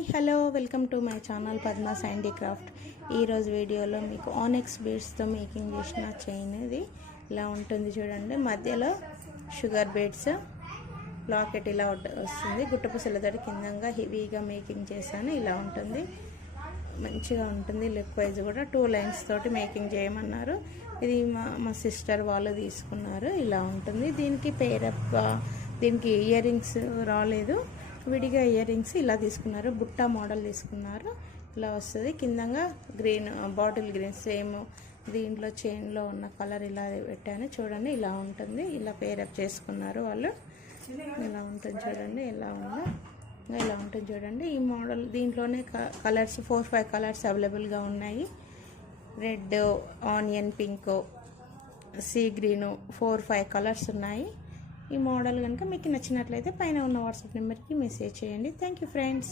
Hi hello welcome to my channel Padma's handicraft. ఈరోజు వీడియోలో మీకు ఆనెక్స్ బీడ్స్తో మేకింగ్ చేసిన చైన్ ఇది ఇలా ఉంటుంది చూడండి. మధ్యలో షుగర్ బీడ్స్ లాకెట్ ఇలా వస్తుంది. గుట్టపూసలతోటి కిందంగా హెవీగా మేకింగ్ చేశాను. ఇలా ఉంటుంది, మంచిగా ఉంటుంది. లుక్ వైజ్ కూడా 2 లైన్స్ తోటి మేకింగ్ చేయమన్నారు. ఇది మా సిస్టర్ వాళ్ళు తీసుకున్నారు. ఇలా ఉంటుంది. దీనికి పేరప్, దీనికి ఇయర్ రింగ్స్ రాలేదు, విడిగా ఇయర్ రింగ్స్ ఇలా తీసుకున్నారు. బుట్ట మోడల్ తీసుకున్నారు. ఇలా వస్తుంది. కిందంగా గ్రీన్, బాటిల్ గ్రీన్ సేమ్ దీంట్లో చైన్లో ఉన్న కలర్ ఇలా పెట్టాను చూడండి. ఇలా ఉంటుంది. ఇలా పేరప్ చేసుకున్నారు వాళ్ళు. ఇలా ఉంటుంది చూడండి, ఎలా ఉందో ఇలా ఉంటుంది చూడండి. ఈ మోడల్ దీంట్లోనే కలర్స్ 4-5 కలర్స్ అవైలబుల్గా ఉన్నాయి. Red, onion pink, sea green 4-5 colours ఉన్నాయి. ఈ మోడల్ కనుక మీకు నచ్చినట్లయితే పైన ఉన్న వాట్సాప్ నెంబర్కి మెసేజ్ చేయండి. Thank you friends.